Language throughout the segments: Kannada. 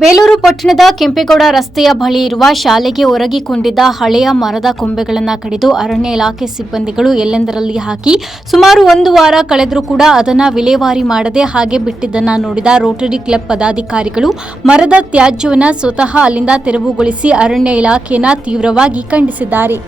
ಬೇಲೂರು ಪಟ್ಟಣದ ಕೆಂಪೇಗೌಡ ರಸ್ತೆಯ ಬಳಿ ಇರುವ ಶಾಲೆಗೆ ಒರಗಿಕೊಂಡಿದ್ದ ಹಳೆಯ ಮರದ ಕೊಂಬೆಗಳನ್ನು ಕಡಿದು ಅರಣ್ಯ ಇಲಾಖೆ ಸಿಬ್ಬಂದಿಗಳು ಎಲ್ಲೆಂದರಲ್ಲಿ ಹಾಕಿ ಸುಮಾರು ಒಂದು ವಾರ ಕಳೆದರೂ ಕೂಡ ಅದನ್ನು ವಿಲೇವಾರಿ ಮಾಡದೆ ಹಾಗೆ ಬಿಟ್ಟಿದ್ದನ್ನು ನೋಡಿದ ರೋಟರಿ ಕ್ಲಬ್ ಪದಾಧಿಕಾರಿಗಳು, ಮರದ ತ್ಯಾಜ್ಯವನ್ನು ಸ್ವತಃ ಅಲ್ಲಿಂದ ತೆರವುಗೊಳಿಸಿ ಅರಣ್ಯ ಇಲಾಖೆಯನ್ನ ತೀವ್ರವಾಗಿ ಖಂಡಿಸಿದ್ದಾರೆ.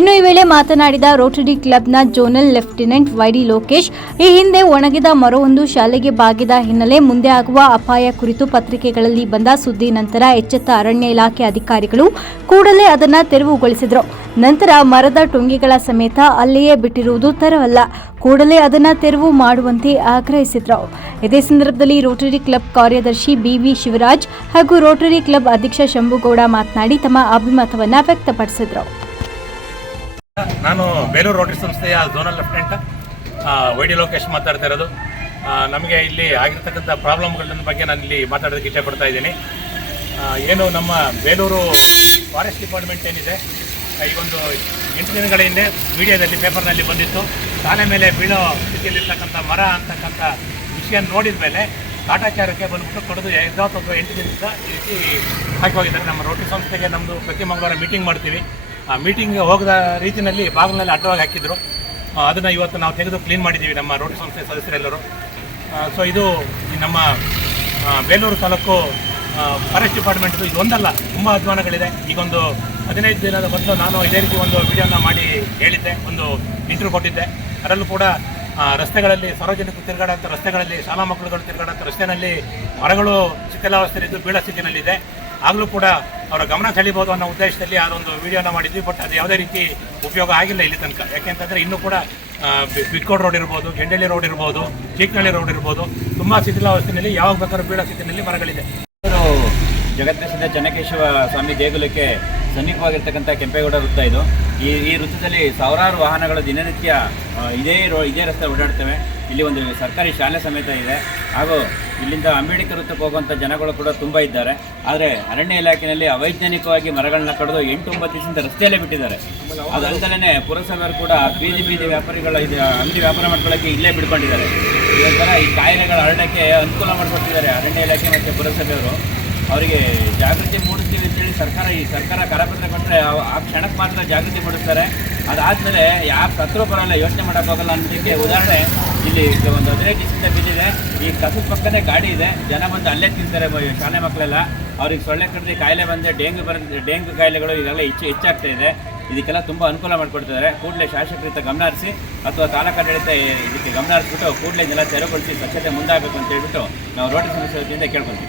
ಇನ್ನು ಈ ವೇಳೆ ಮಾತನಾಡಿದ ರೋಟರಿ ಕ್ಲಬ್ನ ಜೋನಲ್ ಲೆಫ್ಟಿನೆಂಟ್ ವೈಡಿ ಲೋಕೇಶ್, ಈ ಹಿಂದೆ ಒಣಗಿದ ಮರವೊಂದು ಶಾಲೆಗೆ ಬಾಗಿದ ಹಿನ್ನೆಲೆ ಮುಂದೆ ಆಗುವ ಅಪಾಯ ಕುರಿತು ಪತ್ರಿಕೆಗಳಲ್ಲಿ ಬಂದ ಸುದ್ದಿ ನಂತರ ಎಚ್ಚೆತ್ತ ಅರಣ್ಯ ಇಲಾಖೆ ಅಧಿಕಾರಿಗಳು ಕೂಡಲೇ ಅದನ್ನ ತೆರವುಗೊಳಿಸಿದ್ರು. ನಂತರ ಮರದ ಟೊಂಗಿಗಳ ಸಮೇತ ಅಲ್ಲಿಯೇ ಬಿಟ್ಟಿರುವುದು ತರವಲ್ಲ. ಕೂಡಲೇ ಅದನ್ನ ತೆರವು ಮಾಡುವಂತೆ ಆಗ್ರಹಿಸಿದ್ರು. ಇದೇ ಸಂದರ್ಭದಲ್ಲಿ ರೋಟರಿ ಕ್ಲಬ್ ಕಾರ್ಯದರ್ಶಿ ಬಿವಿ ಶಿವರಾಜ್ ಹಾಗೂ ರೋಟರಿ ಕ್ಲಬ್ ಅಧ್ಯಕ್ಷ ಶಂಭುಗೌಡ ಮಾತನಾಡಿ ತಮ್ಮ ಅಭಿಮತವನ್ನ ವ್ಯಕ್ತಪಡಿಸಿದ್ರು. ನಾನು ಬೇಲೂರು ರೋಟರಿ ಸಂಸ್ಥೆಯ ಝೋನಲ್ ಲೆಫ್ಟಿನೆಂಟ್ ವೈ ಲೋಕೇಶ್ ಮಾತಾಡ್ತಾ ಇರೋದು. ನಮಗೆ ಇಲ್ಲಿ ಆಗಿರ್ತಕ್ಕಂಥ ಪ್ರಾಬ್ಲಮ್ಗಳನ್ನ ಬಗ್ಗೆ ನಾನು ಇಲ್ಲಿ ಮಾತಾಡೋದಕ್ಕೆ ಇಷ್ಟಪಡ್ತಾ ಇದ್ದೀನಿ. ಏನು ನಮ್ಮ ಬೇಲೂರು ಫಾರೆಸ್ಟ್ ಡಿಪಾರ್ಟ್ಮೆಂಟ್ ಏನಿದೆ ಈ ಒಂದು ಎಂಟು ದಿನಗಳ ಹಿಂದೆ ಮೀಡಿಯಾದಲ್ಲಿ ಪೇಪರ್ನಲ್ಲಿ ಬಂದಿತ್ತು. ಶಾಲೆ ಮೇಲೆ ಬೀಳೋ ಸ್ಥಿತಿಯಲ್ಲಿರ್ತಕ್ಕಂಥ ಮರ ಅಂತಕ್ಕಂಥ ವಿಷಯ ನೋಡಿದ ಮೇಲೆ ಕಾಟಾಚಾರಕ್ಕೆ ಬಂದ್ಬಿಟ್ಟು ಕಡಿದು ಐವತ್ತು ಅಥವಾ ಎಂಟು ದಿನದಿಂದ ಈ ರೀತಿ ಹಾಕಿ ನಮ್ಮ ರೋಟಿ ಸಂಸ್ಥೆಗೆ ನಮ್ಮದು ಪ್ರತಿ ಮಂಗಳವಾರ ಮೀಟಿಂಗ್ ಮಾಡ್ತೀವಿ. ಆ ಮೀಟಿಂಗ್ ಹೋಗದ ರೀತಿಯಲ್ಲಿ ಬಾಗಿಲಲ್ಲಿ ಅಡ್ಡವಾಗಿ ಹಾಕಿದ್ರು. ಅದನ್ನ ಇವತ್ತು ನಾವು ತೆಗೆದು ಕ್ಲೀನ್ ಮಾಡಿದ್ದೀವಿ ನಮ್ಮ ರೋಟರಿ ಸಂಸ್ಥೆ ಸದಸ್ಯರೆಲ್ಲರೂ. ಸೊ ಇದು ನಮ್ಮ ಬೇಲೂರು ತಾಲೂಕು ಫಾರೆಸ್ಟ್ ಡಿಪಾರ್ಟ್ಮೆಂಟ್ದು ಇದೊಂದಲ್ಲ ತುಂಬ ಅಧ್ವಾನಗಳಿದೆ. ಈಗೊಂದು ಹದಿನೈದು ದಿನದ ಮೊದಲು ನಾನು ಇದೇ ರೀತಿ ಒಂದು ವಿಡಿಯೋನ ಮಾಡಿ ಹೇಳಿದ್ದೆ, ಒಂದು ಇಂಟರ್ವ್ಯೂ ಕೊಟ್ಟಿದ್ದೆ. ಅದರಲ್ಲೂ ಕೂಡ ರಸ್ತೆಗಳಲ್ಲಿ ಸಾರ್ವಜನಿಕರು ತಿರುಗಾಡೋಂಥ ರಸ್ತೆಗಳಲ್ಲಿ, ಶಾಲಾ ಮಕ್ಕಳುಗಳು ತಿರುಗಾಡೋಂಥ ರಸ್ತೆಯಲ್ಲಿ ಮರಗಳು ಶಿಥಿಲಾವಸ್ಥೆಯಲ್ಲಿದ್ದು ಬೀಳ ಸ್ಥಿತಿನಲ್ಲಿದೆ. ಆಗಲೂ ಕೂಡ ಅವರ ಗಮನ ಸೆಳೀಬೋದು ಅನ್ನೋ ಉದ್ದೇಶದಲ್ಲಿ ಅದೊಂದು ವಿಡಿಯೋನ ಮಾಡಿದ್ವಿ ಬಟ್ ಅದು ಯಾವುದೇ ರೀತಿ ಉಪಯೋಗ ಆಗಿಲ್ಲ ಇಲ್ಲಿ ತನಕ. ಯಾಕೆಂತಂದ್ರೆ ಇನ್ನೂ ಕೂಡ ಬಿಟ್ಕೋಡ್ ರೋಡ್ ಇರ್ಬೋದು ಗೆಂಡಳ್ಳಿ ರೋಡ್ ಇರ್ಬೋದು ಚೀಕ್ನಳ್ಳಿ ರೋಡ್ ಇರ್ಬೋದು, ತುಂಬ ಶಿಥಿಲಾವಸ್ಥೆಯಲ್ಲಿ ಯಾವಾಗ ಬೇಕಾದ್ರೂ ಬೀಳೋ ಸ್ಥಿತಿನಲ್ಲಿ ಮರಗಳಿದೆ. ಜಗತ್ಪ್ರಸಿದ್ಧ ಚೆನ್ನಕೇಶವ ಸ್ವಾಮಿ ದೇಗುಲಕ್ಕೆ ಸಮೀಪವಾಗಿರ್ತಕ್ಕಂಥ ಕೆಂಪೇಗೌಡ ವೃತ್ತ ಇದು. ಈ ಈ ವೃತ್ತದಲ್ಲಿ ಸಾವಿರಾರು ವಾಹನಗಳು ದಿನನಿತ್ಯ ಇದೇ ರೋ, ಇದೇ ರಸ್ತೆ ಓಡಾಡ್ತವೆ. ಇಲ್ಲಿ ಒಂದು ಸರ್ಕಾರಿ ಶಾಲೆ ಸಮೇತ ಇದೆ. ಹಾಗೂ ಇಲ್ಲಿಂದ ಅಂಬೇಡ್ಕರ್ ವೃತ್ತಕ್ಕೆ ಹೋಗುವಂಥ ಜನಗಳು ಕೂಡ ತುಂಬ ಇದ್ದಾರೆ. ಆದರೆ ಅರಣ್ಯ ಇಲಾಖೆಯಲ್ಲಿ ಅವೈಜ್ಞಾನಿಕವಾಗಿ ಮರಗಳನ್ನ ಕಡಿದು ಎಂಟು ಒಂಬತ್ತು ದಿವಸದಿಂದ ರಸ್ತೆಯಲ್ಲೇ ಬಿಟ್ಟಿದ್ದಾರೆ. ಅದಲ್ಲದೆ ಪುರಸಭೆಯವರು ಕೂಡ ಬೀದಿ ಬೀದಿ ವ್ಯಾಪಾರಿಗಳ ಇದು, ಅಂಗಡಿ ವ್ಯಾಪಾರ ಮಾಡ್ಕೊಳ್ಳೋಕ್ಕೆ ಇಲ್ಲೇ ಬಿಡ್ಕೊಂಡಿದ್ದಾರೆ ಥರ ಈ ಕಾಯಿಲೆಗಳ ಅರಣ್ಯಕ್ಕೆ ಅನುಕೂಲ ಮಾಡಿಕೊಟ್ಟಿದ್ದಾರೆ ಅರಣ್ಯ ಇಲಾಖೆ ಮತ್ತು ಪುರಸಭೆಯವರು. ಅವರಿಗೆ ಜಾಗೃತಿ ಮೂಡಿಸ್ತೀವಿ ಅಂತೇಳಿ ಸರ್ಕಾರ ಈ ಸರ್ಕಾರ ಕರಪತ್ರ ಕೊಟ್ಟರೆ ಆ ಕ್ಷಣಕ್ಕೆ ಮಾತ್ರ ಜಾಗೃತಿ ಮೂಡಿಸ್ತಾರೆ. ಅದಾದಮೇಲೆ ಯಾರು ಸತ್ರು ಬರೋಲ್ಲ ಯೋಚನೆ ಮಾಡೋಕ್ಕಾಗಲ್ಲ ಅನ್ನೋದಕ್ಕೆ ಉದಾಹರಣೆ ಇಲ್ಲಿ ಒಂದು ಹದಿನೈದು ದಿವಸದಿಂದ ಬಿದ್ದಿದೆ. ಈ ಕಸದ ಪಕ್ಕನೇ ಗಾಡಿ ಇದೆ. ಜನ ಬಂದು ಅಲ್ಲೇ ತಿಂತಾರೆ ಶಾಲೆ ಮಕ್ಕಳೆಲ್ಲ. ಅವ್ರಿಗೆ ಸೊಳ್ಳೆ ಕಡಿದ್ರೆ ಕಾಯಿಲೆ ಬಂದರೆ ಡೆಂಗು ಬರ ಡೆಂಗು ಕಾಯಿಲೆಗಳು ಇದೆಲ್ಲ ಹೆಚ್ಚು ಹೆಚ್ಚಾಗ್ತಾ ಇದೆ. ಇದಕ್ಕೆಲ್ಲ ತುಂಬ ಅನುಕೂಲ ಮಾಡಿಕೊಡ್ತಿದ್ದಾರೆ. ಕೂಡಲೇ ಶಾಸಕರಿಂದ ಗಮನ ಹರಿಸಿ ಅಥವಾ ತಾಲೂಕಾಡಳಿತ ಇದಕ್ಕೆ ಗಮನ ಹರಿಸ್ಬಿಟ್ಟು ಕೂಡಲೇ ಇದೆಲ್ಲ ತೆರವುಗೊಳಿಸಿ ಸ್ವಚ್ಛತೆ ಮುಂದಾಗಬೇಕು ಅಂತ ಹೇಳ್ಬಿಟ್ಟು ನಾವು ರೋಟರಿ ಸಮಸ್ಯೆ ವತಿಯಿಂದ ಕೇಳ್ಕೊತೀವಿ